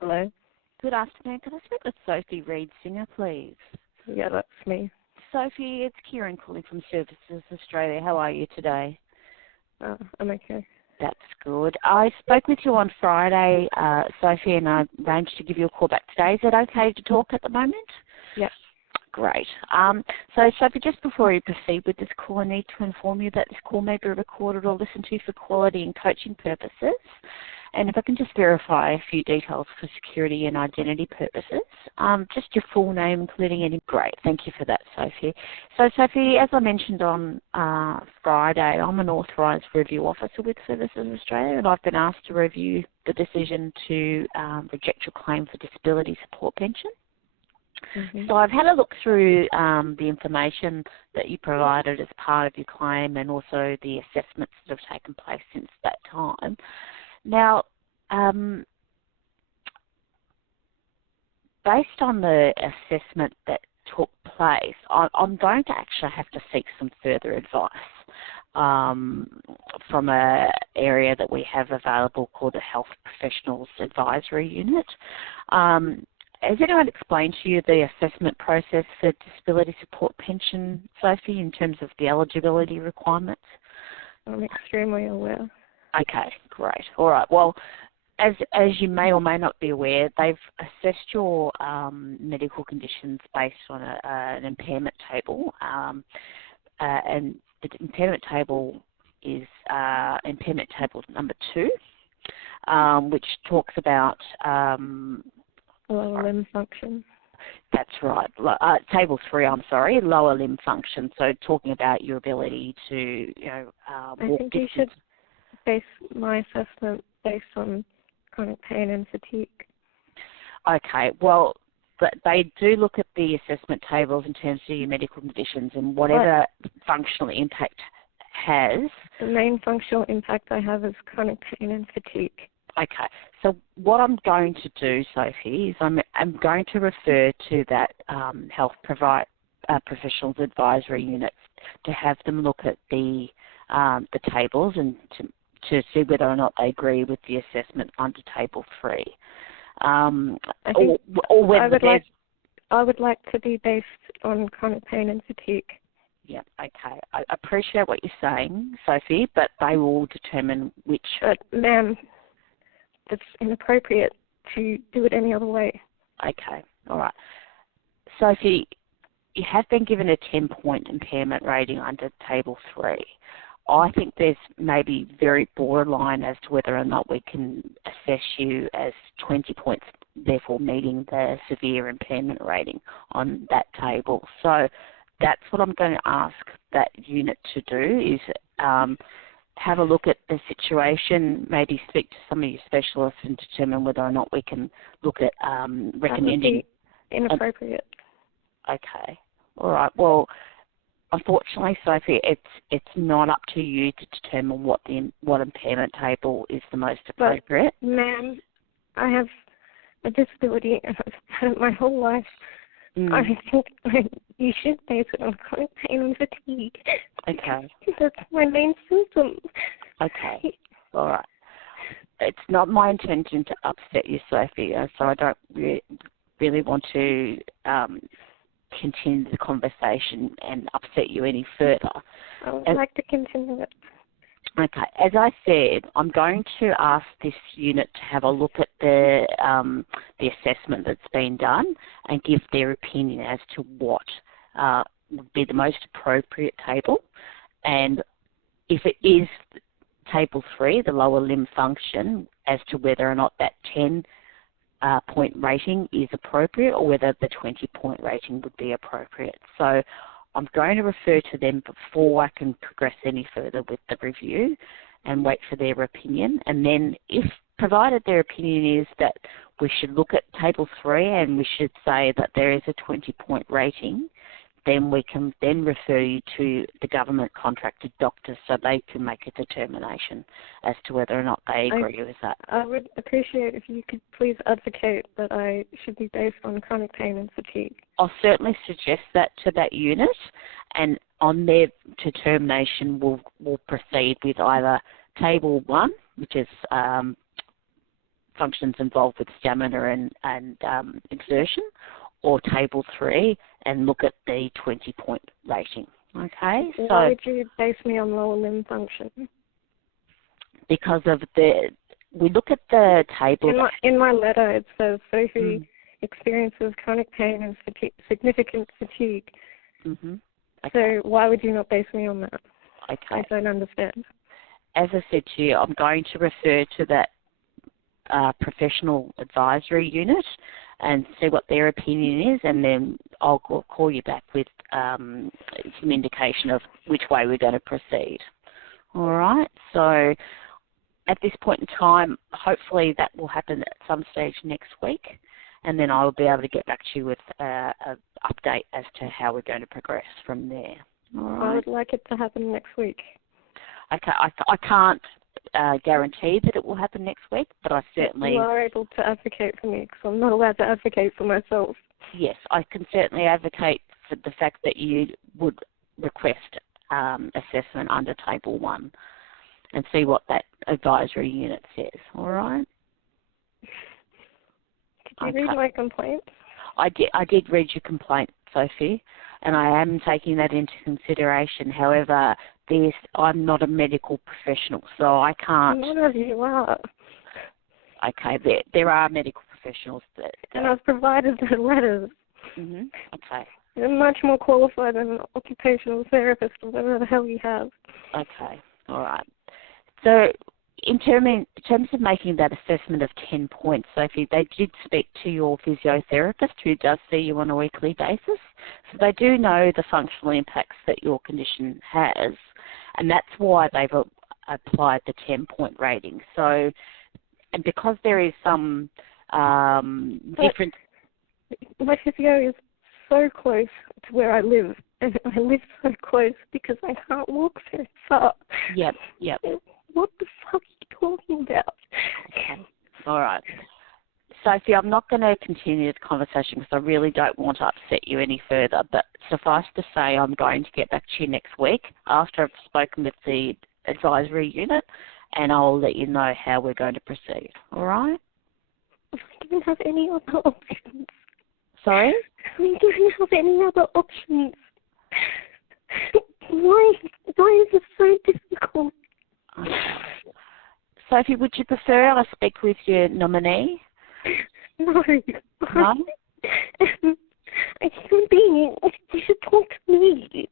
Hello? Good afternoon. Can I speak with Sophie Reid-Singer, please? Yeah, that's me. Sophie, it's Kieran calling from Services Australia. How are you today? I'm okay. That's good. I spoke with you on Friday, Sophie, and I arranged to give you a call back today. Is that okay to talk at the moment? Yes. Great. So, Sophie, just before we proceed with this call, I need to inform you that this call may be recorded or listened to for quality and coaching purposes. And if I can just verify a few details for security and identity purposes, just your full name, including any. Great, thank you for that, Sophie. So, Sophie, as I mentioned on Friday, I'm an authorised review officer with Services Australia, and I've been asked to review the decision to reject your claim for disability support pension. Mm-hmm. So I've had a look through the information that you provided as part of your claim and also the assessments that have taken place since that time. Now, based on the assessment that took place, I'm going to actually have to seek some further advice from an area that we have available called the Health Professionals Advisory Unit. Has anyone explained to you the assessment process for disability support pension, Sophie, in terms of the eligibility requirements? I'm extremely aware. Okay, great. All right. Well, as you may or may not be aware, they've assessed your medical conditions based on an impairment table, and the impairment table is impairment table number 2, which talks about lower limb function. That's right. Table 3, I'm sorry, lower limb function. So talking about your ability to, I walk think distance. you should base my assessment based on chronic pain and fatigue. Okay. Well, but they do look at the assessment tables in terms of your medical conditions and whatever functional impact has. The main functional impact I have is chronic pain and fatigue. Okay, so what I'm going to do, Sophie, is I'm going to refer to that Health Professionals Advisory Unit to have them look at the tables and to see whether or not they agree with the assessment under Table 3. Or whether I would like to be based on chronic pain and fatigue. Yeah, okay. I appreciate what you're saying, Sophie, but they will determine which. But, ma'am, it's inappropriate to do it any other way. Okay, all right. Sophie, you have been given a 10-point impairment rating under Table 3. I think there's maybe very borderline as to whether or not we can assess you as 20 points, therefore meeting the severe impairment rating on that table. So that's what I'm going to ask that unit to do is have a look at the situation, maybe speak to some of your specialists and determine whether or not we can look at recommending. That would be inappropriate. Okay. All right. Well, unfortunately, Sophie, it's not up to you to determine what impairment table is the most appropriate. But, ma'am, I have a disability and I've had it my whole life. I think you should base it on chronic pain and fatigue. Okay. That's my main symptom. Okay. All right. It's not my intention to upset you, Sophie, so I don't really want to continue the conversation and upset you any further. I would like to continue it. Okay. As I said, I'm going to ask this unit to have a look at the assessment that's been done and give their opinion as to what would be the most appropriate table. And if it is Table 3, the lower limb function, as to whether or not that 10-point rating is appropriate or whether the 20-point rating would be appropriate. So I'm going to refer to them before I can progress any further with the review and wait for their opinion. And then if provided their opinion is that we should look at Table 3 and we should say that there is a 20-point rating, then we can then refer you to the government contracted doctor so they can make a determination as to whether or not they agree with that. I would appreciate if you could please advocate that I should be based on chronic pain and fatigue. I'll certainly suggest that to that unit, and on their determination we'll proceed with either Table 1, which is functions involved with stamina and exertion, or Table 3 and look at the 20-point rating. Okay? Why would you base me on lower limb function? Because of we look at the table. In my letter, it says Sophie experiences chronic pain and significant fatigue. Mm-hmm. Okay. So why would you not base me on that? Okay. I don't understand. As I said to you, I'm going to refer to that professional advisory unit and see what their opinion is, and then I'll call you back with some indication of which way we're going to proceed. All right? So at this point in time, hopefully that will happen at some stage next week, and then I'll be able to get back to you with an update as to how we're going to progress from there. All right? I would like it to happen next week. Okay, I can't guarantee that it will happen next week, but I certainly... You are able to advocate for me, because I'm not allowed to advocate for myself. Yes, I can certainly advocate for the fact that you would request assessment under Table 1 and see what that advisory unit says, all right? Did you read my complaint? I did read your complaint, Sophie, and I am taking that into consideration. However, I'm not a medical professional, so I can't... None of you are. Okay, there are medical professionals that... And I've provided the letters. Mm-hmm. Okay. They're much more qualified than an occupational therapist or whatever the hell you have. Okay, all right. So in terms of making that assessment of 10 points, Sophie, they did speak to your physiotherapist who does see you on a weekly basis. So they do know the functional impacts that your condition has, and that's why they've applied the 10-point rating. So, and because there is some different... My physio is so close to where I live, and I live so close because I can't walk very far. Yep. What the fuck are you talking about? Okay. All right. Sophie, I'm not going to continue the conversation because I really don't want to upset you any further, but suffice to say I'm going to get back to you next week after I've spoken with the advisory unit, and I'll let you know how we're going to proceed. All right? I don't have any other options. Sorry? We don't have any other options. Why is it so difficult? Okay. Sophie, would you prefer I speak with your nominee? No. No? A human being, you should talk to me.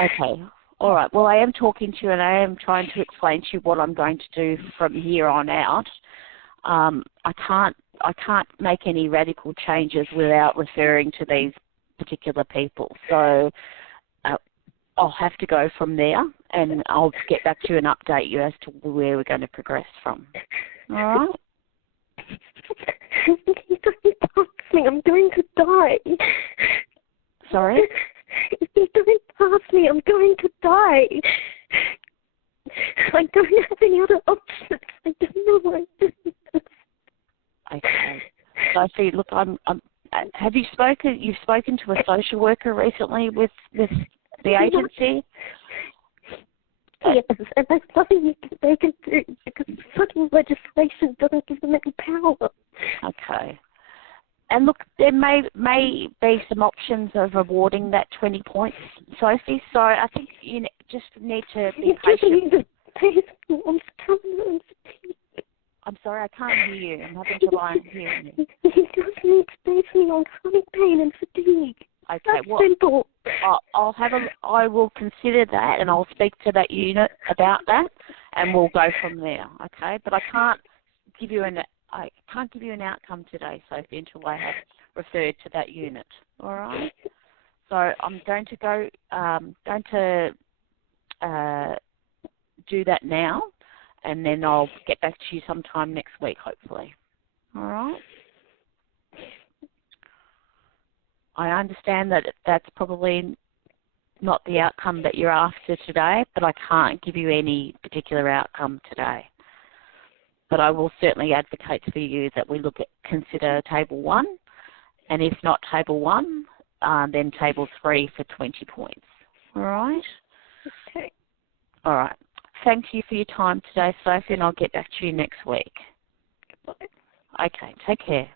Okay. All right. Well, I am talking to you, and I am trying to explain to you what I'm going to do from here on out. I can't make any radical changes without referring to these particular people. So I'll have to go from there, and I'll get back to you and update you as to where we're going to progress from. All right? You don't pass me. I'm going to die. Sorry? If you don't pass me, I'm going to die. I don't have any other options. I don't know what I'm doing. Okay. Sophie, look, have you spoken? You've spoken to a social worker recently with the agency? Yes, and there's nothing they can do because fucking legislation doesn't give them any power. Okay. And look, there may be some options of awarding that 20 points, Sophie. So I think you just need to be patient. I'm sorry, I can't hear you. I'm having to lie and hear you. He just needs to base me on chronic pain and fatigue. Okay, That's well, simple. I will consider that, and I'll speak to that unit about that, and we'll go from there. Okay, but I can't give you an outcome today, Sophie, until I have referred to that unit. All right. So I'm going to do that now, and then I'll get back to you sometime next week, hopefully. All right. I understand that that's probably not the outcome that you're after today, but I can't give you any particular outcome today. But I will certainly advocate for you that we consider Table 1, and if not Table 1, then Table 3 for 20 points. All right? Okay. All right. Thank you for your time today, Sophie, and I'll get back to you next week. Goodbye. Okay, take care.